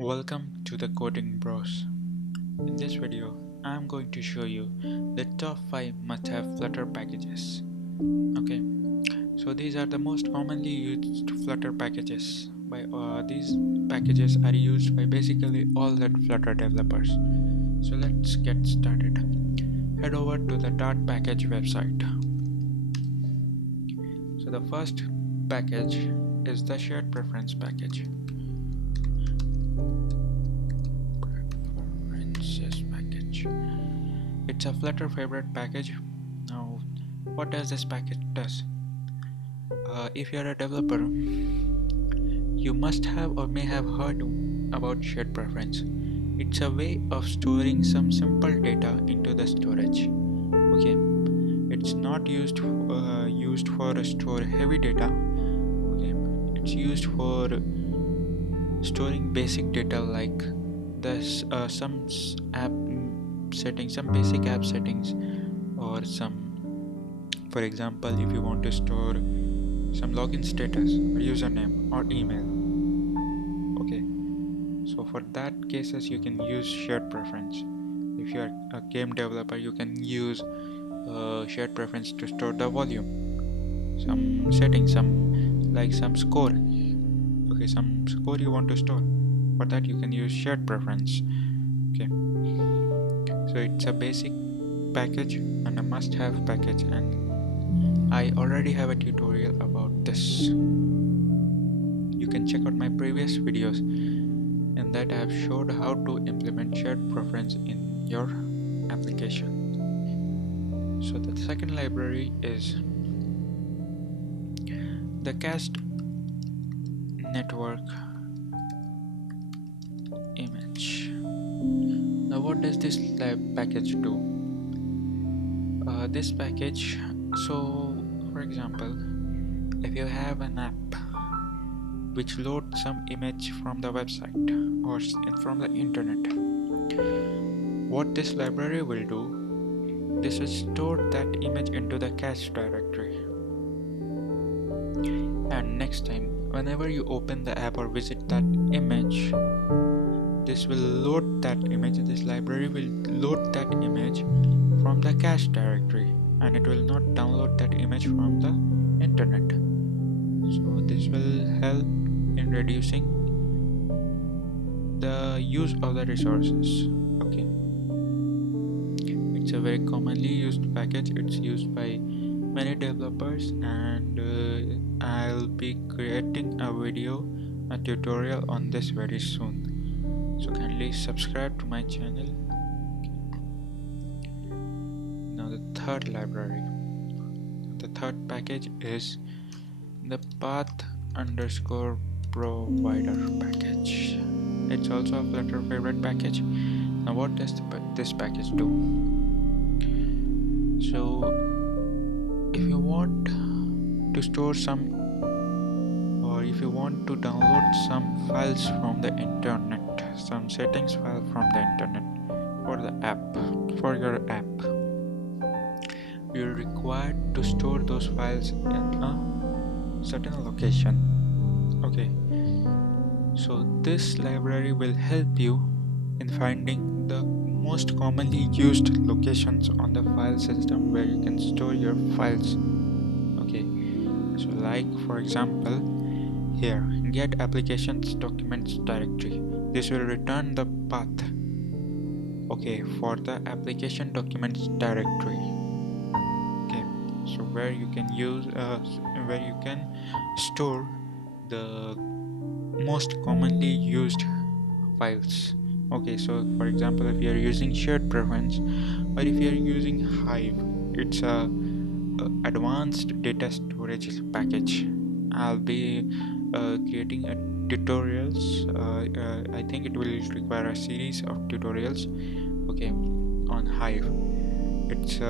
Welcome to the Coding Bros. In this video, I am going to show you the top 5 must-have Flutter packages. Okay, so these are the most commonly used Flutter packages. These packages are used by basically all the Flutter developers. So let's get started. Head over to the Dart package website. So the first package is the shared preference package. It's a Flutter favorite package. Now, what does this package does? If you're a developer, you must have or may have heard about shared preference. It's a way of storing some simple data into the storage. Okay, it's not used for store heavy data. Okay, it's used for storing basic data like this some app settings, some basic app settings, or for example, if you want to store some login status or username or email. Okay, so for that cases you can use shared preference. If you are a game developer, you can use shared preference to store the volume, some settings, some score. Okay, some score you want to store. For that you can use shared preference. Okay, so it's a basic package and a must-have package, and I already have a tutorial about this. You can check out my previous videos. In that I have showed how to implement shared preference in your application. So the second library is the cached network image. Now what does this package do? This package, so for example, if you have an app which loads some image from the website or from the internet, what this library will do, this will store that image into the cache directory, and next time whenever you open the app or visit that image, this will load that image. This library will load that image from the cache directory, and it will not download that image from the internet. So this will help in reducing the use of the resources. Okay, it's a very commonly used package. It's used by many developers, and I'll be creating a tutorial on this very soon. So kindly subscribe to my channel. Now the third library, the third package is the path_provider package. It's also a Flutter favorite package. Now what does this package do? So if you want to store or if you want to download some files from the internet, some settings file from the internet for your app, you're required to store those files in a certain location. Okay, so this library will help you in finding the most commonly used locations on the file system where you can store your files. Okay, so like for example, here, get applications documents directory. This will return the path, okay, for the application documents directory. Okay, so where you can store the most commonly used files. Okay, so for example, if you are using shared preference or if you are using Hive, it's a advanced data storage package. I'll be creating a tutorials. I think it will require a series of tutorials, okay, on Hive. It's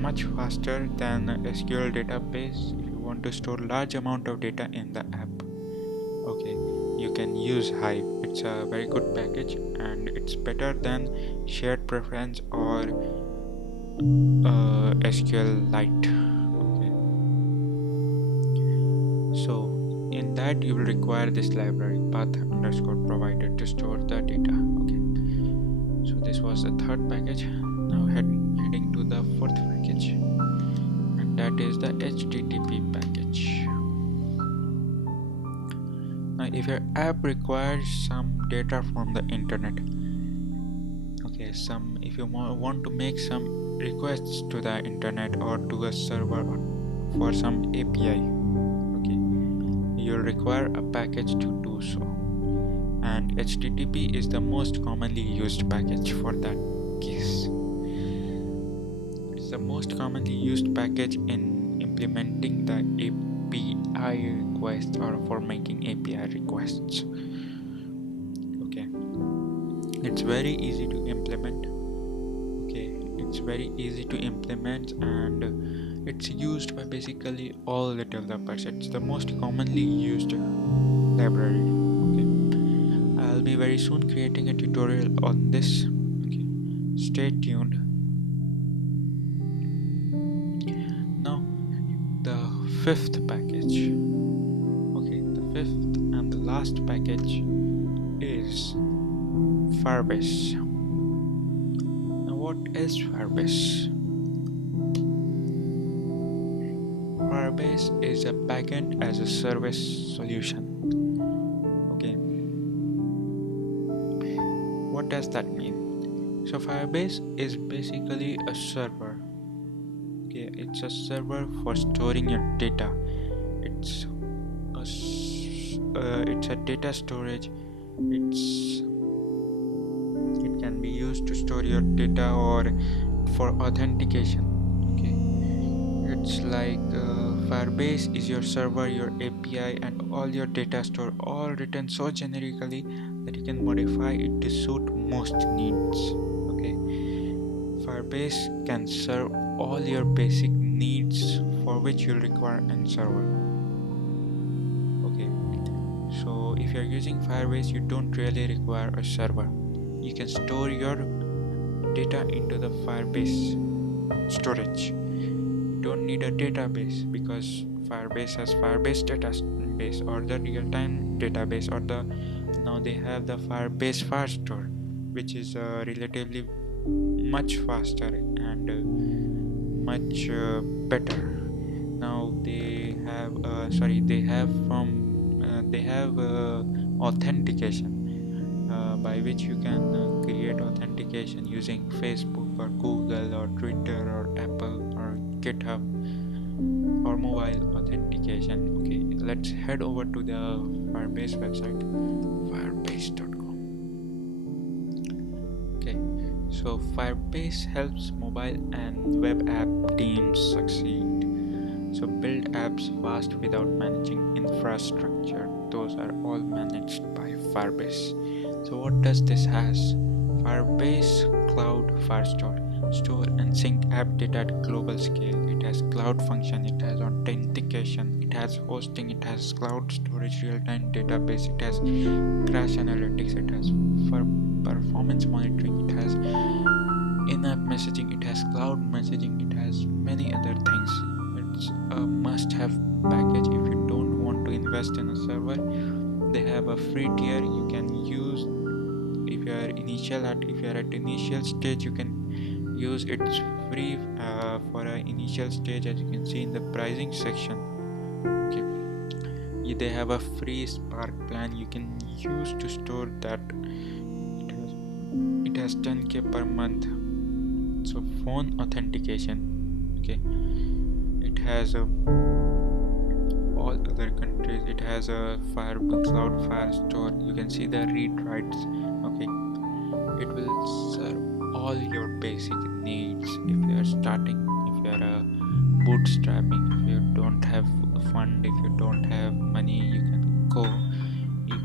much faster than SQL database. If you want to store large amount of data in the app, okay, you can use Hive. It's a very good package, and it's better than shared preference or SQLite. Okay, so in that you will require this library, underscore provided to store the data. Okay, so this was the third package. Now heading to the fourth package, and that is the HTTP package. Now if your app requires some data from the internet, okay, if you want to make some requests to the internet or to a server or for some API, okay, you'll require a package to do so, and HTTP is the most commonly used package for that case. It's the most commonly used package in implementing the API request or for making API requests. Okay, it's very easy to implement. Okay, it's very easy to implement, and it's used by basically all the developers. It's the most commonly used library. Okay, I'll be very soon creating a tutorial on this. Okay, stay tuned. Now the fifth package. Okay, the fifth and the last package is Firebase. Now what is Firebase? Firebase is a backend as a service solution. Okay, what does that mean? So Firebase is basically a server. Okay, it's a server for storing your data. It's a data storage. It can be used to store your data or for authentication. Okay, it's like Firebase is your server, your API, and all your data store, all written so generically that you can modify it to suit most needs. Okay, Firebase can serve all your basic needs for which you require a server. Okay, so if you're using Firebase, you don't really require a server. You can store your data into the Firebase storage. You don't need a database because Firebase has Firebase database or the real-time database, or now they have the Firebase Firestore, which is relatively much faster and much better. Now they have authentication by which you can create authentication using Facebook or Google or Twitter or Apple or GitHub or mobile authentication. Okay, let's head over to the Firebase website, firebase.com. Okay, so Firebase helps mobile and web app teams succeed. So build apps fast without managing infrastructure. Those are all managed by Firebase. So what does this has? Firebase Cloud Firestore. Store and sync app data at global scale. It has cloud function, it has authentication, it has hosting, it has cloud storage, real-time database, it has crash analytics, it has for performance monitoring, it has in-app messaging, it has cloud messaging, it has many other things. It's a must-have package if you don't want to invest in a server. They have a free tier you can use if you are at initial stage. You can use it's free for an initial stage, as you can see in the pricing section. Okay, they have a free Spark plan you can use to store that. It has 10k per month. So phone authentication. Okay, it has all other countries. It has a cloud Firestore. You can see the read writes. Okay, it will serve all your basic needs. If you are starting, if you are bootstrapping, if you don't have fund, if you don't have money, you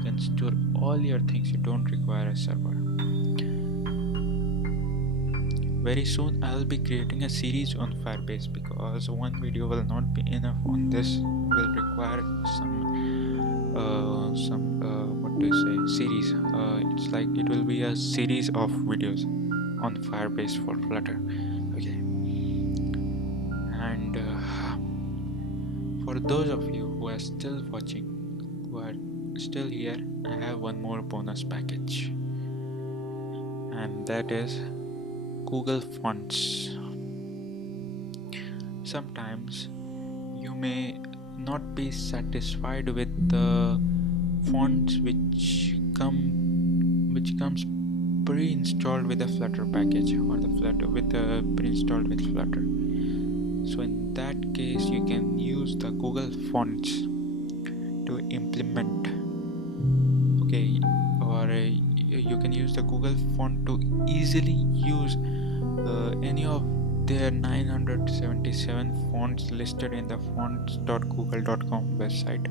can store all your things. You don't require a server. Very soon I'll be creating a series on Firebase because one video will not be enough on this. Will require some series. It's like it will be a series of videos on Firebase for Flutter. Okay, and for those of you who are still watching, who are still here, I have one more bonus package, and that is Google Fonts. Sometimes you may not be satisfied with the fonts which comes pre-installed with the Flutter package, or the Flutter with the pre-installed with Flutter. So in that case, you can use the Google Fonts to implement. Okay, or you can use the Google Font to easily use any of their 977 fonts listed in the fonts.google.com website.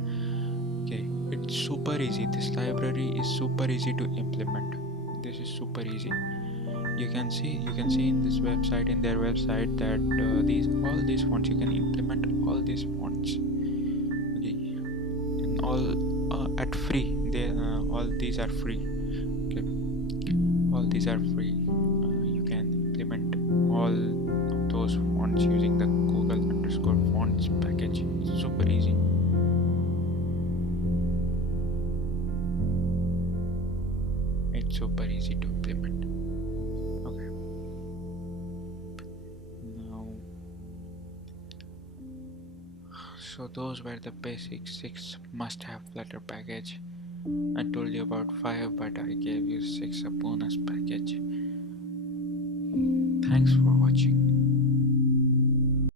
Okay, it's super easy. This library is super easy to implement. This is super easy. You can see in this website, in their website, that these all these fonts, you can implement all these fonts. Okay, and all at free. They all these are free. Okay, all these are free. You can implement all of those fonts using the Google_fonts package. It's super easy. It's super easy to implement. Okay, now, so those were the basic 6 must-have Flutter package. I told you about 5, but I gave you 6 a bonus package. Thanks for watching.